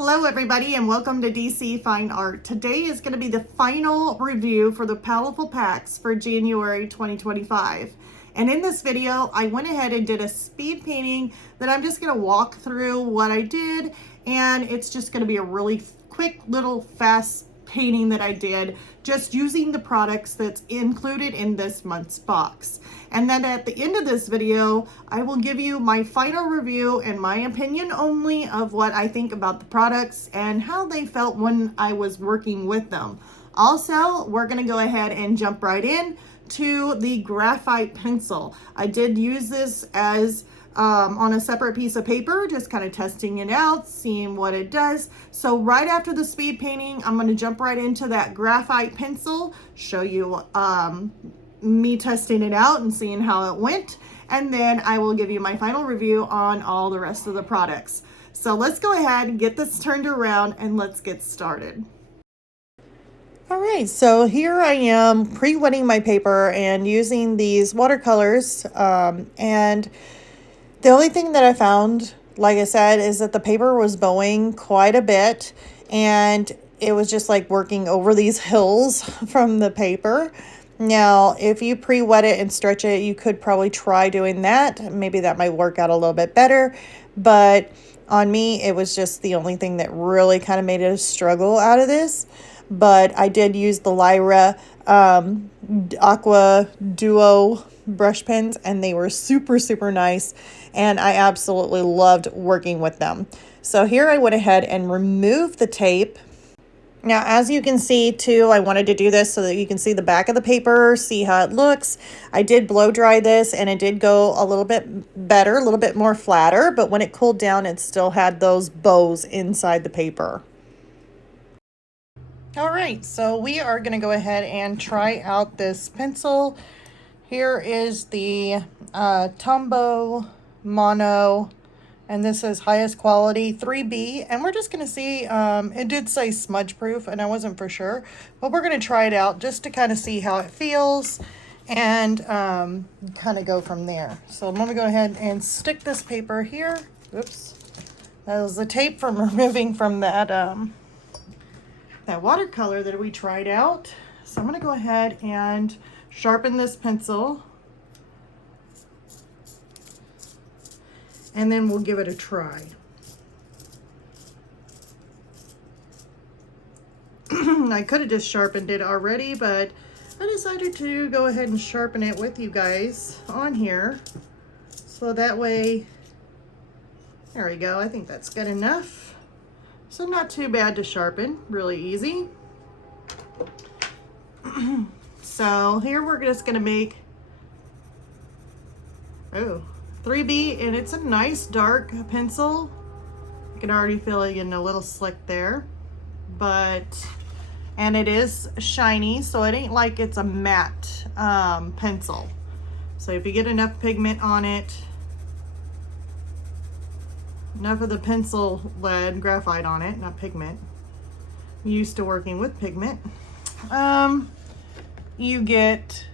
Hello everybody and welcome to DC Fine Art. Today is going to be the final review for the Paletteful packs for January 2025. And in this video, I went ahead and did a speed painting that I'm just going to walk through what I did. And it's just going to be a really quick little fast painting that I did just using the products that's included in this month's box. And then at the end of this video, I will give you my final review and my opinion only of what I think about the products and how they felt when I was working with them. Also, we're going to go ahead and jump right in to the graphite pencil. I did use this as on a separate piece of paper, just kind of testing it out, seeing what it does. So right after the speed painting, I'm going to jump right into that graphite pencil, show you me testing it out and seeing how it went, and then I will give you my final review on all the rest of the products. So let's go ahead and get this turned around and let's get started. All right, so here I am pre-wetting my paper and using these watercolors, and the only thing that I found, like I said, is that the paper was bowing quite a bit, and it was just like working over these hills from the paper. Now, if you pre-wet it and stretch it, you could probably try doing that. Maybe that might work out a little bit better, but on me, it was just the only thing that really kind of made it a struggle out of this. But I did use the Lyra Aqua Duo brush pens, and they were super nice, and I absolutely loved working with them. So here I went ahead and removed the tape. Now, as you can see too, I wanted to do this so that you can see the back of the paper, see how it looks. I did blow dry this, and it did go a little bit better, a little bit more flatter, but when it cooled down, it still had those bows inside the paper. All right, so we are going to go ahead and try out this pencil. Here is the Tombow Mono, and this is highest quality 3B, and we're just going to see, it did say smudge proof, and I wasn't for sure, but we're going to try it out just to kind of see how it feels and kind of go from there. So I'm going to go ahead and stick this paper here. Oops, that was the tape from removing from that that watercolor that we tried out. So I'm going to go ahead and sharpen this pencil, and then we'll give it a try. I could have just sharpened it already, but I decided to go ahead and sharpen it with you guys on here. So that way, there we go. I think that's good enough. So not too bad to sharpen, really easy. So here we're just gonna make 3B, and it's a nice dark pencil. I can already feel it getting a little slick there, and it is shiny, so it ain't like it's a matte pencil. So if you get enough pigment on it, enough of the pencil lead graphite on it, not pigment. I'm used to working with pigment. You get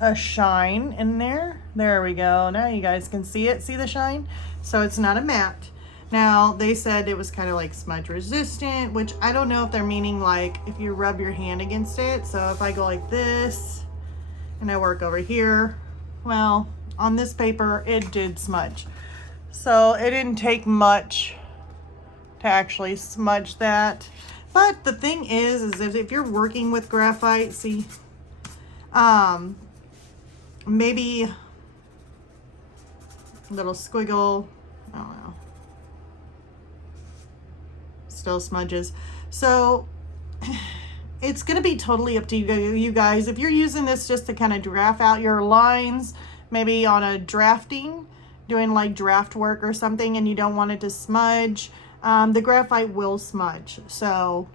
a shine in there. There we go. Now you guys can see it. See the shine? So it's not a matte. Now they said it was kind of like smudge resistant, which I don't know if they're meaning like if you rub your hand against it. So if I go like this and I work over here, well, on this paper it did smudge. So it didn't take much to actually smudge that. But the thing is if you're working with graphite, see, maybe a little squiggle, I don't know, still smudges. So it's going to be totally up to you guys. If you're using this just to kind of draft out your lines, maybe on a drafting, doing like draft work or something, and you don't want it to smudge, the graphite will smudge. So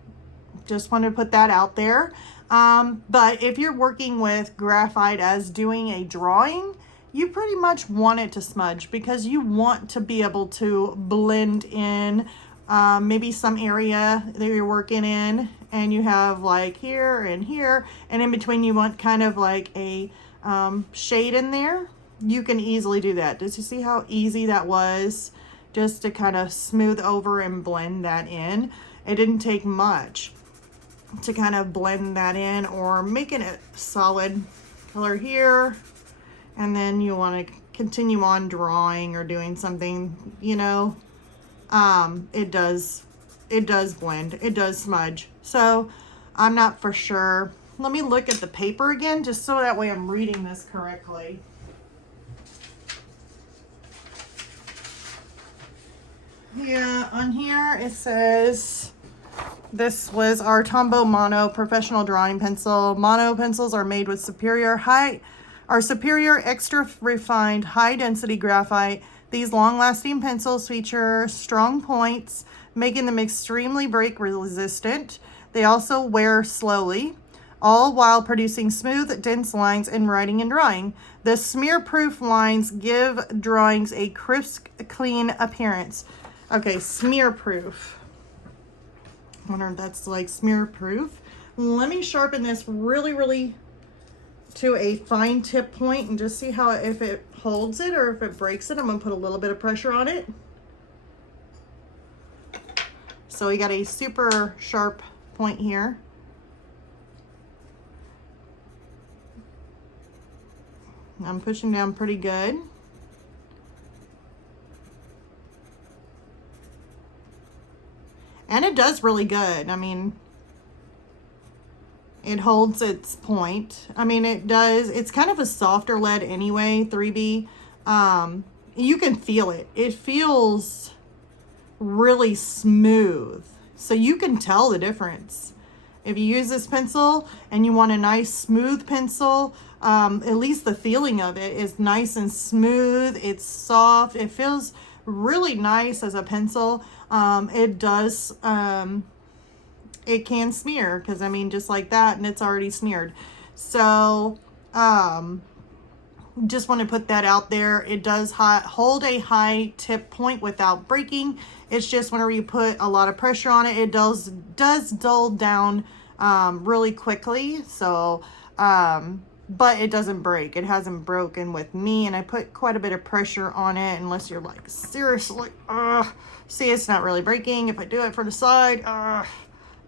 just want to put that out there. But if you're working with graphite as doing a drawing, you pretty much want it to smudge because you want to be able to blend in maybe some area that you're working in, and you have like here, and in between you want kind of like a shade in there. You can easily do that. Did you see how easy that was just to kind of smooth over and blend that in. It didn't take much to kind of blend that in, or making it solid color here. And then you want to continue on drawing or doing something, you know, it does blend, it does smudge. So I'm not for sure. Let me look at the paper again, just so that way I'm reading this correctly. Yeah, on here it says this was our Tombow Mono professional drawing pencil. Mono pencils are made with superior extra refined high density graphite. These long-lasting pencils feature strong points, making them extremely break resistant. They also wear slowly, all while producing smooth, dense lines in writing and drawing. The smear-proof lines give drawings a crisp, clean appearance. Okay, smear-proof. I wonder if that's like smear-proof. Let me sharpen this really to a fine tip point and just see how, if it holds it or if it breaks it. I'm gonna put a little bit of pressure on it. So we got a super sharp point here. I'm pushing down pretty good. And it does really good. I mean, it holds its point. I mean, it does. It's kind of a softer lead anyway, 3B. You can feel it. It feels really smooth. So you can tell the difference. If you use this pencil and you want a nice smooth pencil, at least the feeling of it is nice and smooth. It's soft. It feels really nice as a pencil. It does, it can smear, because I mean, just like that, and it's already smeared. So, just want to put that out there. It does hold a high tip point without breaking. It's just whenever you put a lot of pressure on it, it does dull down really quickly. So, but it doesn't break. It hasn't broken with me, and I put quite a bit of pressure on it, unless you're like, seriously, see, it's not really breaking. If I do it from the side,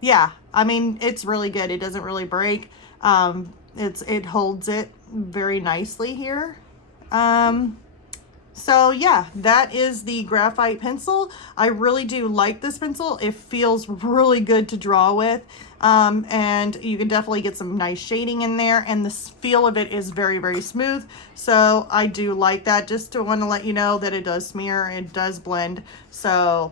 yeah, I mean, it's really good. It doesn't really break. It holds it very nicely here. So yeah, that is the graphite pencil. I really do like this pencil. It feels really good to draw with. And you can definitely get some nice shading in there, and the feel of it is very smooth. So I do like that. Just to want to let you know that it does smear, it does blend. So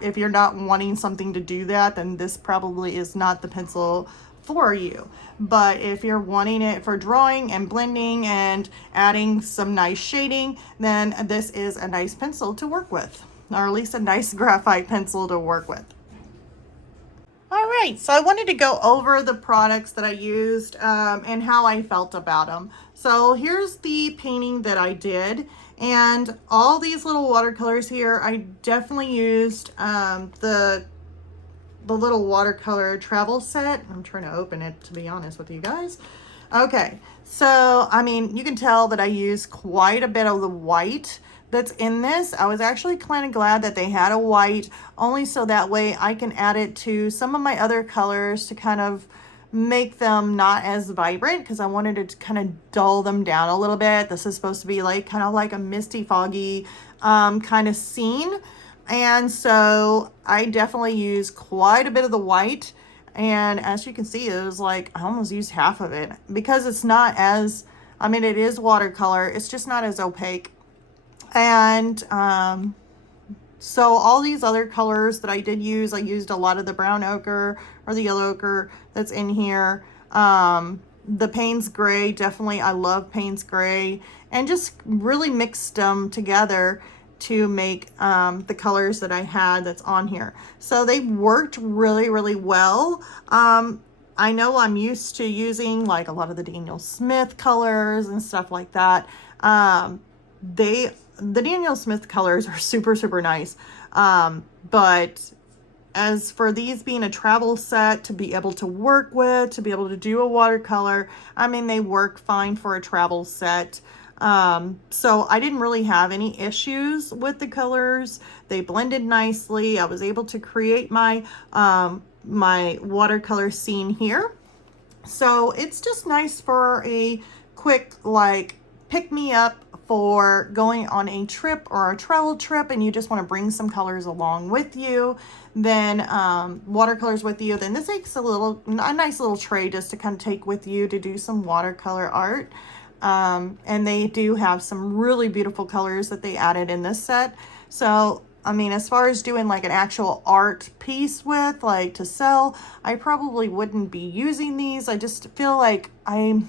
if you're not wanting something to do that, then this probably is not the pencil for you. But if you're wanting it for drawing and blending and adding some nice shading, then this is a nice pencil to work with, or at least a nice graphite pencil to work with. All right, so I wanted to go over the products that I used and how I felt about them. So here's the painting that I did, and all these little watercolors here, I definitely used the little watercolor travel set. I'm trying to open it, to be honest with you guys. Okay, so I mean, you can tell that I used quite a bit of the white that's in this. I was actually kind of glad that they had a white, only so that way I can add it to some of my other colors to kind of make them not as vibrant, because I wanted it to kind of dull them down a little bit. This is supposed to be like kind of like a misty, foggy kind of scene. And so I definitely use quite a bit of the white. And as you can see, it was like, I almost used half of it, because it's not as, I mean, it is watercolor. It's just not as opaque. And so all these other colors that I did use, I used a lot of the brown ochre or the yellow ochre that's in here. The Payne's Gray, definitely, I love Payne's Gray. And just really mixed them together to make the colors that I had that's on here. So they worked really well. I know I'm used to using like a lot of the Daniel Smith colors and stuff like that. The Daniel Smith colors are super nice. But as for these being a travel set to be able to work with, to be able to do a watercolor, I mean, they work fine for a travel set. So I didn't really have any issues with the colors. They blended nicely. I was able to create my my watercolor scene here. So it's just nice for a quick, like, pick me up for going on a trip or a travel trip and you just want to bring some colors along with you, then watercolors with you, then this makes a nice little tray just to kind of take with you to do some watercolor art. And they do have some really beautiful colors that they added in this set. So I mean, as far as doing like an actual art piece with, like, to sell, I probably wouldn't be using these. I just feel like I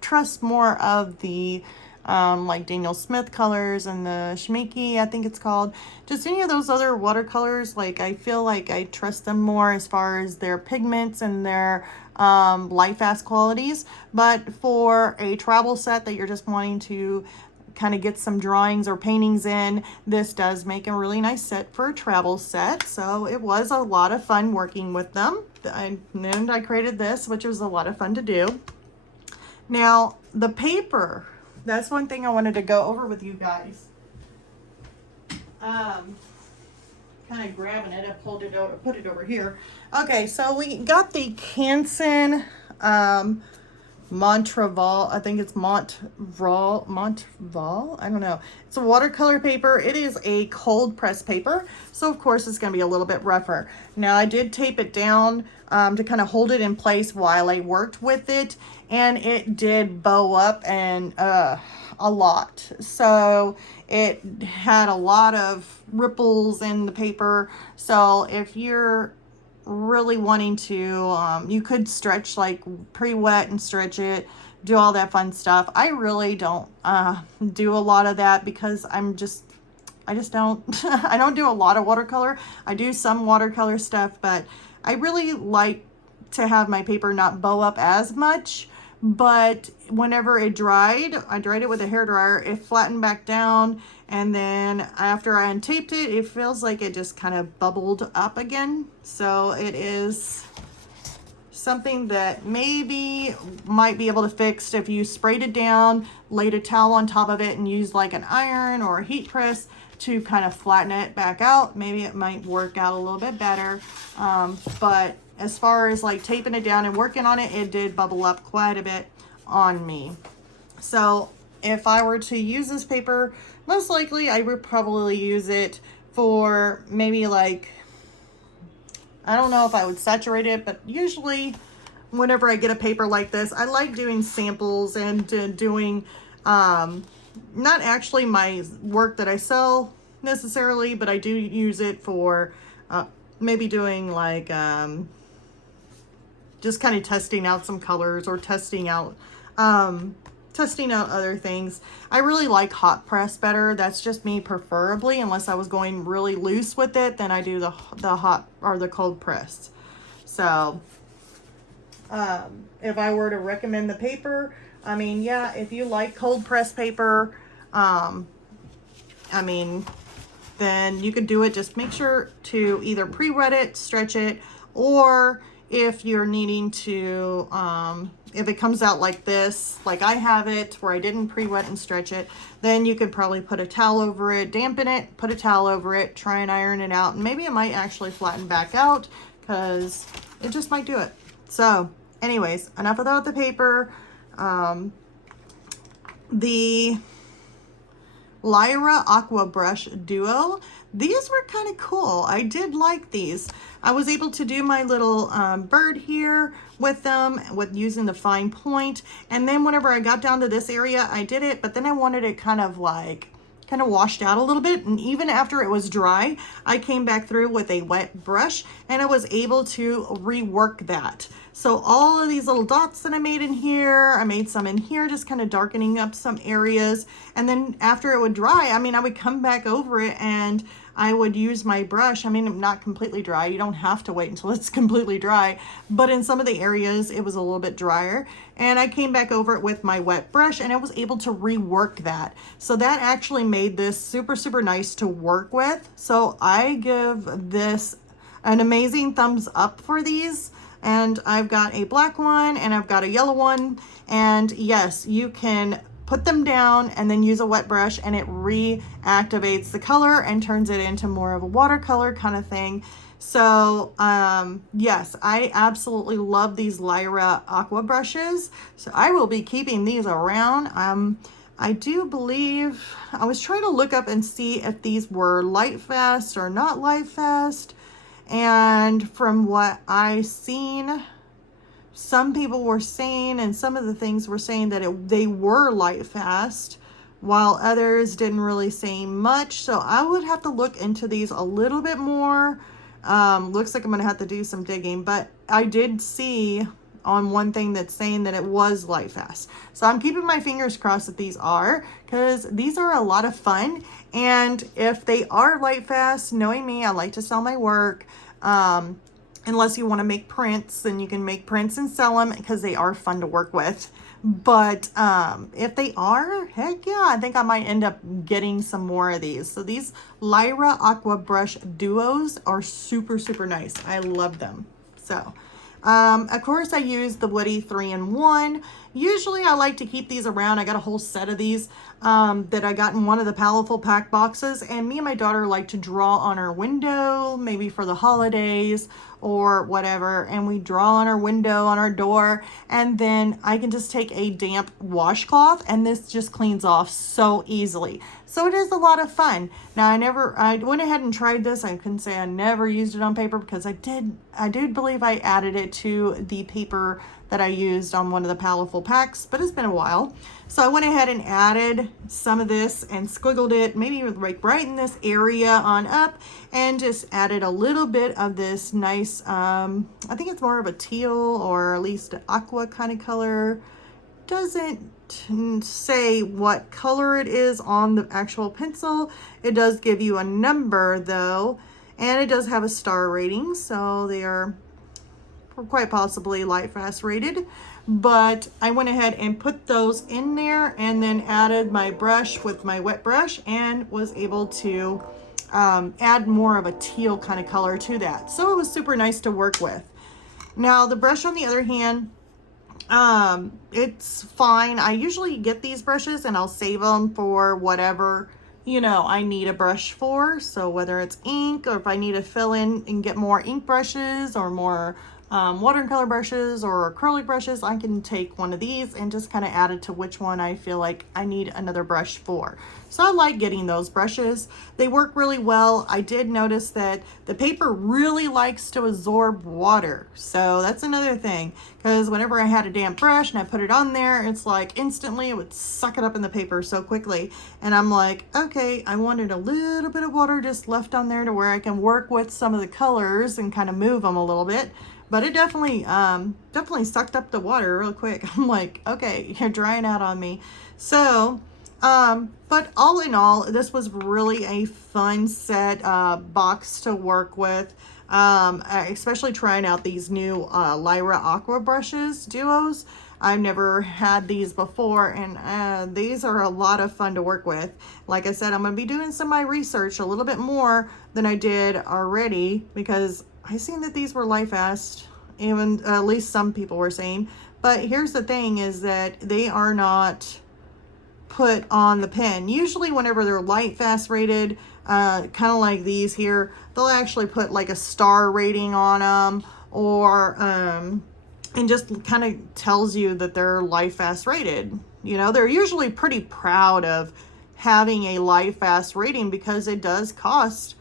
trust more of the like Daniel Smith colors and the Schmincke, I think it's called. Just any of those other watercolors, like, I feel like I trust them more as far as their pigments and their light fast qualities. But for a travel set that you're just wanting to kind of get some drawings or paintings in, this does make a really nice set for a travel set. So it was a lot of fun working with them. And I created this, which was a lot of fun to do. Now the paper, that's one thing I wanted to go over with you guys. Kind of grabbing it, I pulled it over, put it over here. Okay, so we got the Canson Montval, I think it's Montval, I don't know. It's a watercolor paper. It is a cold press paper, so of course it's going to be a little bit rougher. Now I did tape it down to kind of hold it in place while I worked with it, and it did bow up and a lot. So it had a lot of ripples in the paper. So if you're really wanting to, you could stretch, like, pre-wet and stretch it, do all that fun stuff. I really don't do a lot of that because I just don't I don't do a lot of watercolor. I do some watercolor stuff, but I really like to have my paper not bow up as much. But whenever it dried, I dried it with a hairdryer, it flattened back down, and then after I untaped it, it feels like it just kind of bubbled up again. So it is something that maybe might be able to fix if you sprayed it down, laid a towel on top of it, and used like an iron or a heat press to kind of flatten it back out. Maybe it might work out a little bit better. But as far as like taping it down and working on it, it did bubble up quite a bit on me. So if I were to use this paper, most likely I would probably use it for maybe, like, I don't know if I would saturate it, but usually whenever I get a paper like this, I like doing samples and doing not actually my work that I sell necessarily, but I do use it for maybe doing like just kind of testing out some colors or testing out other things. I really like hot press better. That's just me preferably, unless I was going really loose with it, then I do the hot or the cold press. So if I were to recommend the paper, I mean, yeah, if you like cold press paper, I mean, then you could do it. Just make sure to either pre-wet it, stretch it, or if you're needing to, if it comes out like this, like I have it, where I didn't pre-wet and stretch it, then you could probably put a towel over it, dampen it, put a towel over it, try and iron it out, and maybe it might actually flatten back out, because it just might do it. So anyways, enough about the paper. The Lyra Aqua Brush Duo, these were kind of cool. I did like these. I was able to do my little bird here with them, with using the fine point. And then whenever I got down to this area, I did it, but then I wanted it kind of washed out a little bit. And even after it was dry, I came back through with a wet brush and I was able to rework that. So all of these little dots that I made in here, I made some in here, just kind of darkening up some areas. And then after it would dry, I mean, I would come back over it and I would use my brush. I mean, not completely dry. You don't have to wait until it's completely dry. But in some of the areas, it was a little bit drier. And I came back over it with my wet brush and I was able to rework that. So that actually made this super, super nice to work with. So I give this an amazing thumbs up for these. And I've got a black one and I've got a yellow one. And yes, you can put them down and then use a wet brush and it reactivates the color and turns it into more of a watercolor kind of thing. So yes, I absolutely love these Lyra aqua brushes. So I will be keeping these around. I do believe, I was trying to look up and see if these were light fast or not light fast. And from what I seen, some people were saying, and some of the things were saying that they were light fast, while others didn't really say much. So I would have to look into these a little bit more. Looks like I'm gonna have to do some digging, but I did see on one thing that's saying that it was light fast. So I'm keeping my fingers crossed that these are, because these are a lot of fun. And if they are light fast, knowing me, I like to sell my work. Unless you want to make prints, then you can make prints and sell them because they are fun to work with. But if they are, heck yeah, I think I might end up getting some more of these. So these Lyra Aqua Brush Duos are super, super nice. I love them. So of course I use the Woody 3-in-1. Usually I like to keep these around. I got a whole set of these that I got in one of the Paletteful pack boxes, and me and my daughter like to draw on our window, maybe for the holidays or whatever, and we draw on our window, on our door, and then I can just take a damp washcloth and this just cleans off so easily. So it is a lot of fun. Now I went ahead and tried this. I couldn't say I never used it on paper, because I did believe I added it to the paper that I used on one of the Paletteful packs, but it's been a while. So I went ahead and added some of this and squiggled it, maybe like right in this area on up, and just added a little bit of this nice, I think it's more of a teal or at least aqua kind of color. Doesn't say what color it is on the actual pencil. It does give you a number though, and it does have a star rating, so they are quite possibly light fast rated. But I went ahead and put those in there and then added my brush with my wet brush and was able to add more of a teal kind of color to that. So it was super nice to work with. Now the brush on the other hand, it's fine. I usually get these brushes and I'll save them for whatever, you know, I need a brush for. So whether it's ink, or if I need to fill in and get more ink brushes or more watercolor brushes or acrylic brushes, I can take one of these and just kind of add it to which one I feel like I need another brush for. So I like getting those brushes. They work really well. I did notice that the paper really likes to absorb water. So that's another thing, because whenever I had a damp brush and I put it on there, it's like instantly it would suck it up in the paper so quickly. And I'm like, okay, I wanted a little bit of water just left on there to where I can work with some of the colors and kind of move them a little bit. But it definitely sucked up the water real quick. I'm like, okay, you're drying out on me. So, but all in all, this was really a fun set box to work with. Especially trying out these new Lyra Aqua Brushes Duos. I've never had these before, and these are a lot of fun to work with. Like I said, I'm going to be doing some of my research a little bit more than I did already, because I seen that these were light fast, even at least some people were saying. But here's the thing, is that they are not put on the pen. Usually whenever they're light fast rated, kind of like these here, they'll actually put like a star rating on them, or and just kind of tells you that they're light fast rated. You know, they're usually pretty proud of having a light fast rating, because it does cost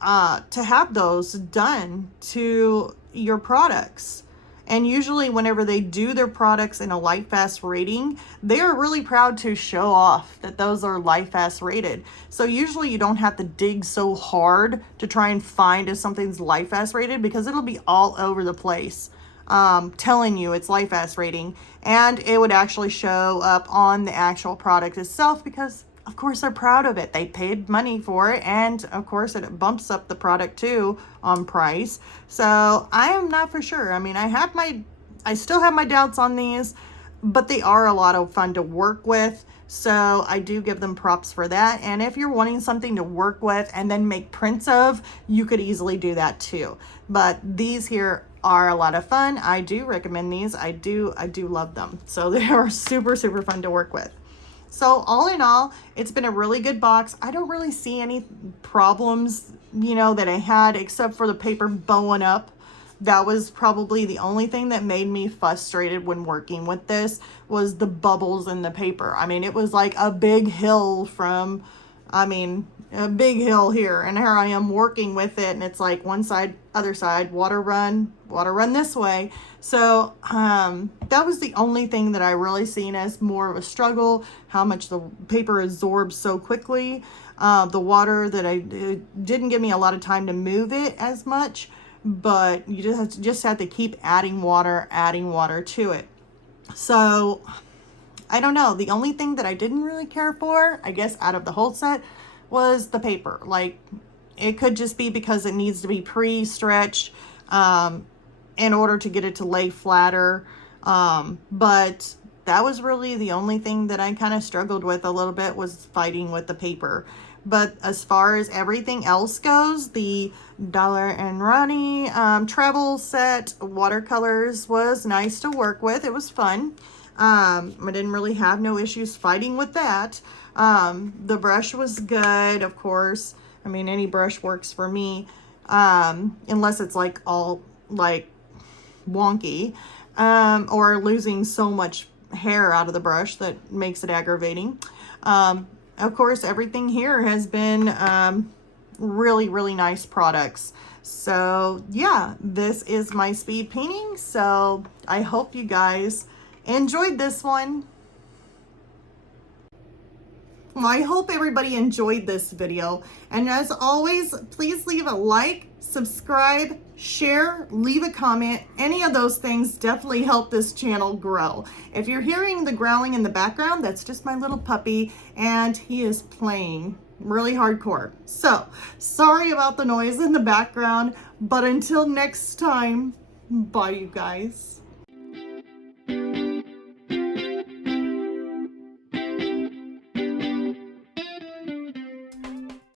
to have those done to your products. And usually whenever they do their products in a light fast rating, they are really proud to show off that those are light fast rated. So usually you don't have to dig so hard to try and find if something's light fast rated, because it'll be all over the place telling you it's light fast rating, and it would actually show up on the actual product itself, because of course they're proud of it. They paid money for it, and of course it bumps up the product too on price. So I am not for sure. I mean, I still have my doubts on these, but they are a lot of fun to work with. So I do give them props for that. And if you're wanting something to work with and then make prints of, you could easily do that too. But these here are a lot of fun. I do recommend these. I do love them. So they are super, super fun to work with. So all in all, it's been a really good box. I don't really see any problems, you know, that I had, except for the paper bowing up. That was probably the only thing that made me frustrated when working with this, was the bubbles in the paper. I mean, it was like a big hill from, I mean, a big hill here, and here I am working with it, and it's like one side, other side, water run this way. So that was the only thing that I really seen as more of a struggle, how much the paper absorbs so quickly. The water that it didn't give me a lot of time to move it as much, but you just have to keep adding water to it. So I don't know. The only thing that I didn't really care for, I guess, out of the whole set was the paper. Like, it could just be because it needs to be pre-stretched in order to get it to lay flatter. But that was really the only thing that I kind of struggled with a little bit, was fighting with the paper. But as far as everything else goes, the Dollar and Ronnie travel set watercolors was nice to work with. It was fun. I didn't really have no issues fighting with that. The brush was good, of course. I mean, any brush works for me, unless it's like all like wonky, or losing so much hair out of the brush that makes it aggravating. Of course, everything here has been really, really nice products. So yeah, this is my speed painting. So I hope you guys enjoyed this one. Well, I hope everybody enjoyed this video. And as always, please leave a like, subscribe, share, leave a comment. Any of those things definitely help this channel grow. If you're hearing the growling in the background, that's just my little puppy, and he is playing really hardcore. So sorry about the noise in the background, but until next time, bye you guys.